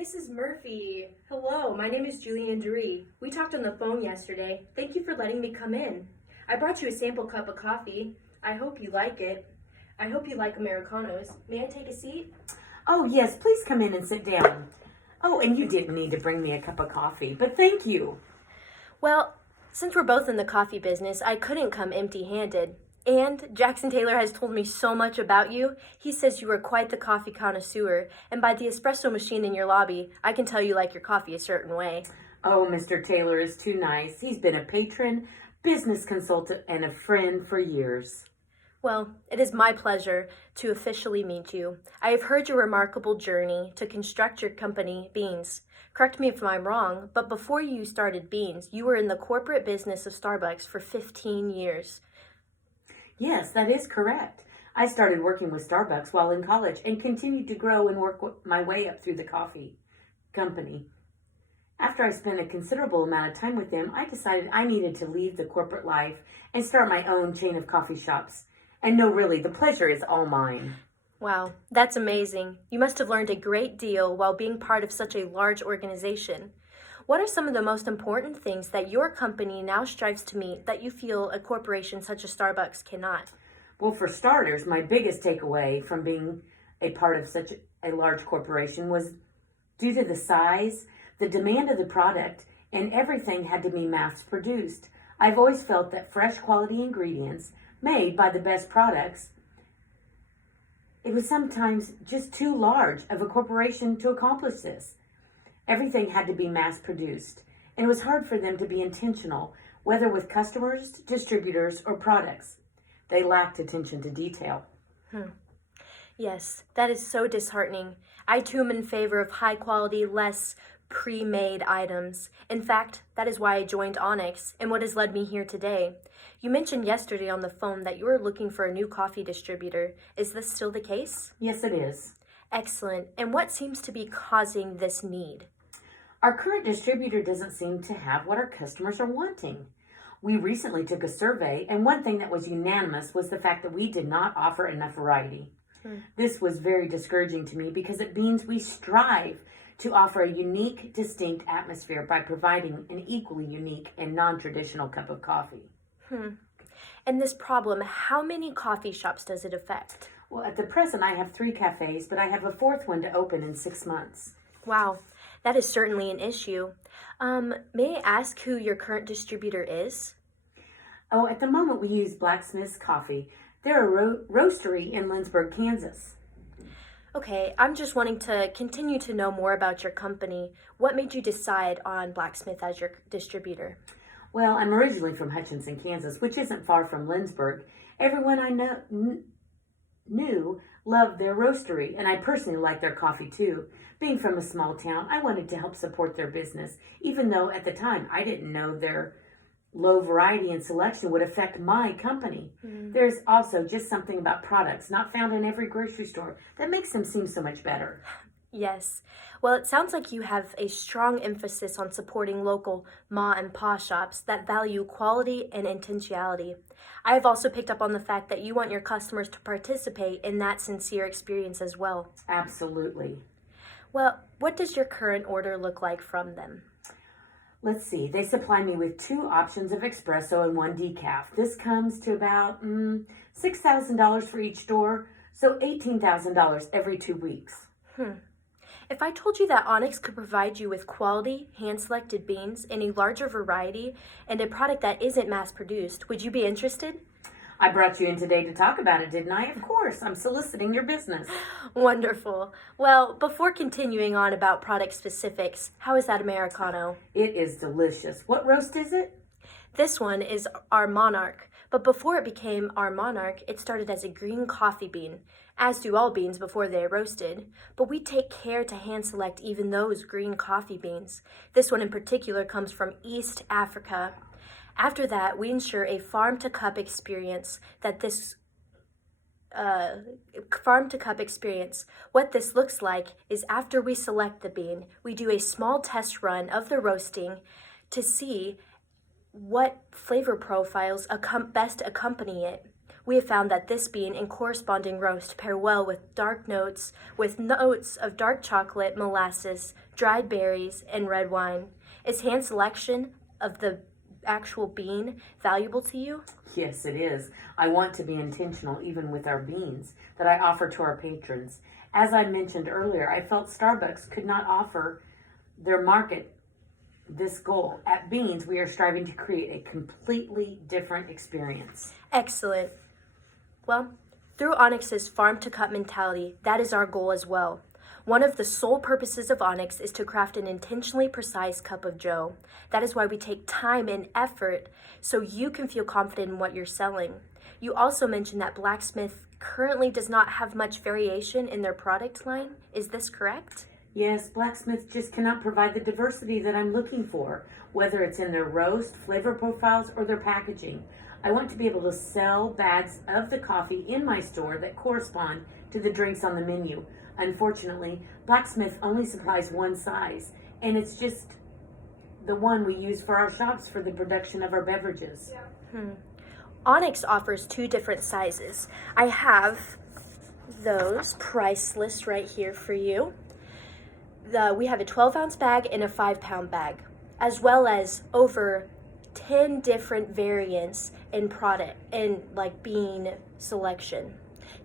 Mrs. Murphy, hello, my name is Julianne Duree. We talked on the phone yesterday. Thank you for letting me come in. I brought you a sample cup of coffee. I hope you like it. I hope you like Americanos. May I take a seat? Oh, yes, please come in and sit down. Oh, and you didn't need to bring me a cup of coffee, but thank you. Well, since we're both in the coffee business, I couldn't come empty-handed. And Jackson Taylor has told me so much about you. He says you are quite the coffee connoisseur, and by the espresso machine in your lobby, I can tell you like your coffee a certain way. Oh, Mr. Taylor is too nice. He's been a patron, business consultant, and a friend for years. Well, it is my pleasure to officially meet you. I have heard your remarkable journey to construct your company, Beans. Correct me if I'm wrong, but before you started Beans, you were in the corporate business of Starbucks for 15 years. Yes, that is correct. I started working with Starbucks while in college and continued to grow and work my way up through the coffee company. After I spent a considerable amount of time with them, I decided I needed to leave the corporate life and start my own chain of coffee shops. And no, really, the pleasure is all mine. Wow, that's amazing. You must have learned a great deal while being part of such a large organization. What are some of the most important things that your company now strives to meet that you feel a corporation such as Starbucks cannot? Well, for starters, my biggest takeaway from being a part of such a large corporation was due to the size, the demand of the product, and everything had to be mass produced. I've always felt that fresh quality ingredients made by the best products, it was sometimes just too large of a corporation to accomplish this. Everything had to be mass produced, and it was hard for them to be intentional, whether with customers, distributors, or products. They lacked attention to detail. Yes, that is so disheartening. I too am in favor of high quality, less pre-made items. In fact, that is why I joined Onyx and what has led me here today. You mentioned yesterday on the phone that you were looking for a new coffee distributor. Is this still the case? Yes, it is. Excellent. And what seems to be causing this need? Our current distributor doesn't seem to have what our customers are wanting. We recently took a survey, and one thing that was unanimous was the fact that we did not offer enough variety. This was very discouraging to me because it means we strive to offer a unique, distinct atmosphere by providing an equally unique and non-traditional cup of coffee. And this problem, how many coffee shops does it affect? Well, at the present, I have 3 cafes, but I have a 4th one to open in 6 months. Wow, that is certainly an issue. May I ask who your current distributor is? Oh, at the moment, we use Blacksmith's Coffee. They're a roastery in Lindsborg, Kansas. Okay, I'm just wanting to continue to know more about your company. What made you decide on Blacksmith as your distributor? Well, I'm originally from Hutchinson, Kansas, which isn't far from Lindsborg. Everyone I knew loved their roastery, and I personally like their coffee too. Being from a small town, I wanted to help support their business, even though at the time I didn't know their low variety and selection would affect my company. There's also just something about products not found in every grocery store that makes them seem so much better. Yes. Well, it sounds like you have a strong emphasis on supporting local ma and pa shops that value quality and intentionality. I have also picked up on the fact that you want your customers to participate in that sincere experience as well. Absolutely. Well, what does your current order look like from them? Let's see. They supply me with 2 options of espresso and 1 decaf. This comes to about $6,000 for each store, so $18,000 every 2 weeks. If I told you that Onyx could provide you with quality, hand-selected beans in a larger variety and a product that isn't mass-produced, would you be interested? I brought you in today to talk about it, didn't I? Of course. I'm soliciting your business. Wonderful. Well, before continuing on about product specifics, how is that Americano? It is delicious. What roast is it? This one is our Monarch, but before it became our Monarch, it started as a green coffee bean, as do all beans before they are roasted, but we take care to hand select even those green coffee beans. This one in particular comes from East Africa. After that, we ensure a farm-to-cup experience What this looks like is after we select the bean, we do a small test run of the roasting to see what flavor profiles best accompany it. We have found that this bean and corresponding roast pair well with notes of dark chocolate, molasses, dried berries, and red wine. Is hand selection of the actual bean valuable to you? Yes, it is. I want to be intentional even with our beans that I offer to our patrons. As I mentioned earlier, I felt Starbucks could not offer their market this goal. At Beans, we are striving to create a completely different experience. Excellent. Well, through Onyx's farm-to-cup mentality, that is our goal as well. One of the sole purposes of Onyx is to craft an intentionally precise cup of joe. That is why we take time and effort so you can feel confident in what you're selling. You also mentioned that Blacksmith currently does not have much variation in their product line. Is this correct? Yes, Blacksmith just cannot provide the diversity that I'm looking for, whether it's in their roast, flavor profiles, or their packaging. I want to be able to sell bags of the coffee in my store that correspond to the drinks on the menu. Unfortunately, Blacksmith only supplies one size, and it's just the one we use for our shops for the production of our beverages. Onyx offers 2 different sizes. I have those price lists right here for you. We have a 12-ounce bag and a 5-pound bag, as well as over 10 different variants in bean selection.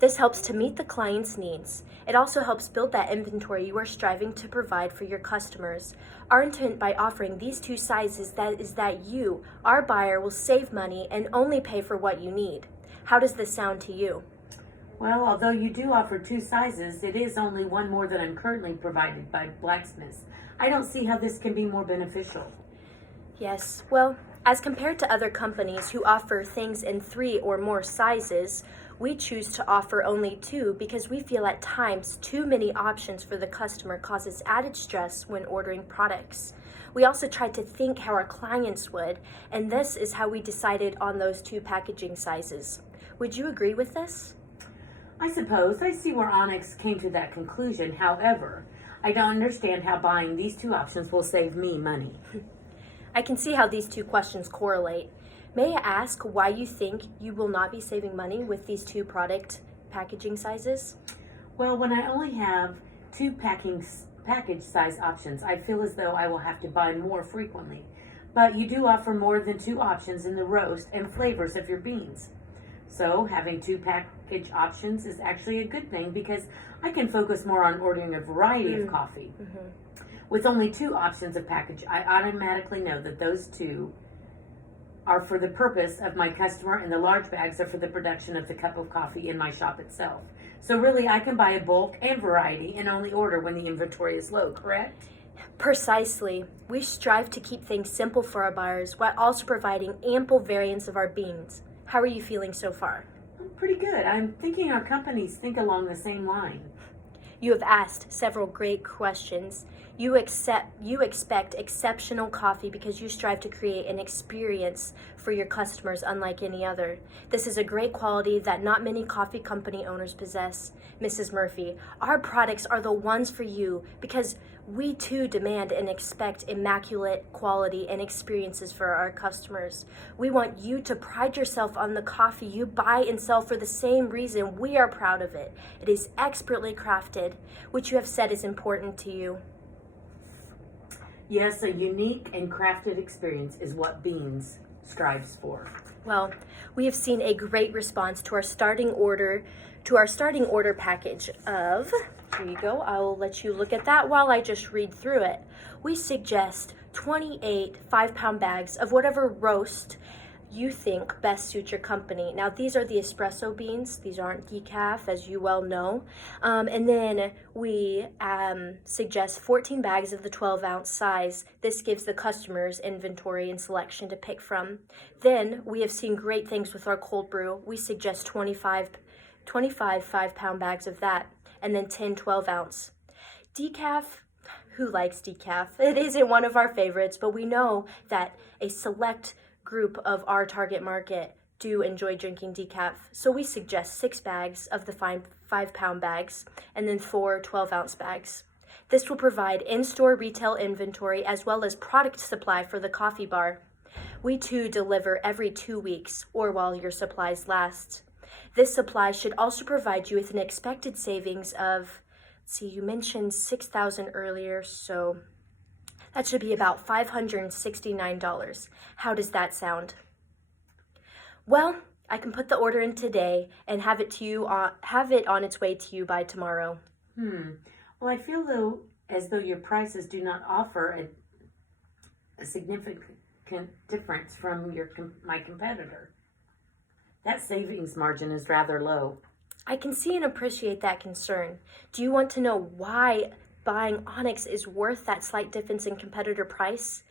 This helps to meet the client's needs. It also helps build that inventory you are striving to provide for your customers. Our intent by offering these 2 sizes is that you, our buyer, will save money and only pay for what you need. How does this sound to you? Well, although you do offer 2 sizes, it is only one more than I'm currently provided by Blacksmiths. I don't see how this can be more beneficial. Yes, well, as compared to other companies who offer things in 3 or more sizes, we choose to offer only 2 because we feel at times too many options for the customer causes added stress when ordering products. We also tried to think how our clients would, and this is how we decided on those 2 packaging sizes. Would you agree with this? I suppose I see where Onyx came to that conclusion. However, I don't understand how buying these 2 options will save me money. I can see how these 2 questions correlate. May I ask why you think you will not be saving money with these 2 product packaging sizes? Well, when I only have 2 package size options, I feel as though I will have to buy more frequently. But you do offer more than 2 options in the roast and flavors of your beans. So having 2 package options is actually a good thing because I can focus more on ordering a variety of coffee. With only 2 options of package, I automatically know that those 2 are for the purpose of my customer and the large bags are for the production of the cup of coffee in my shop itself. So really, I can buy a bulk and variety and only order when the inventory is low, correct? Precisely. We strive to keep things simple for our buyers while also providing ample variants of our beans. How are you feeling so far? I'm pretty good. I'm thinking our companies think along the same line. You have asked several great questions. You expect exceptional coffee because you strive to create an experience for your customers unlike any other. This is a great quality that not many coffee company owners possess. Mrs. Murphy, our products are the ones for you because we too demand and expect immaculate quality and experiences for our customers. We want you to pride yourself on the coffee you buy and sell for the same reason we are proud of it. It is expertly crafted, which you have said is important to you. Yes, a unique and crafted experience is what Beans strives for. Well, we have seen a great response to our starting order package of, here you go, I'll let you look at that while I just read through it. We suggest 28 5-pound bags of whatever roast you think best suits your company. Now, these are the espresso beans. These aren't decaf, as you well know. And then we suggest 14 bags of the 12-ounce size. This gives the customers inventory and selection to pick from. Then we have seen great things with our cold brew. We suggest 25 5-pound bags of that, and then 10 12-ounce. Decaf, who likes decaf? It isn't one of our favorites, but we know that a select group of our target market do enjoy drinking decaf. So we suggest 6 bags of the 5-pound bags and then 4 12-ounce bags. This will provide in-store retail inventory as well as product supply for the coffee bar. We too deliver every 2 weeks or while your supplies last. This supply should also provide you with an expected savings of, see, you mentioned $6,000 earlier, so that should be about $569. How does that sound? Well, I can put the order in today and have it on its way to you by tomorrow. Well, I feel as though your prices do not offer a significant difference from my competitor. That savings margin is rather low. I can see and appreciate that concern. Do you want to know why buying Onyx is worth that slight difference in competitor price?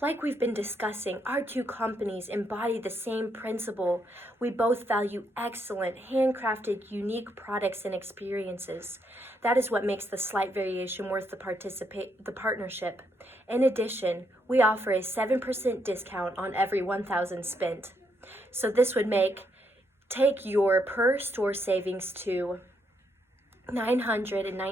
Like we've been discussing, our two companies embody the same principle. We both value excellent, handcrafted, unique products and experiences. That is what makes the slight variation worth the partnership. In addition, we offer a 7% discount on every $1,000 spent. So this would take your per store savings to $919.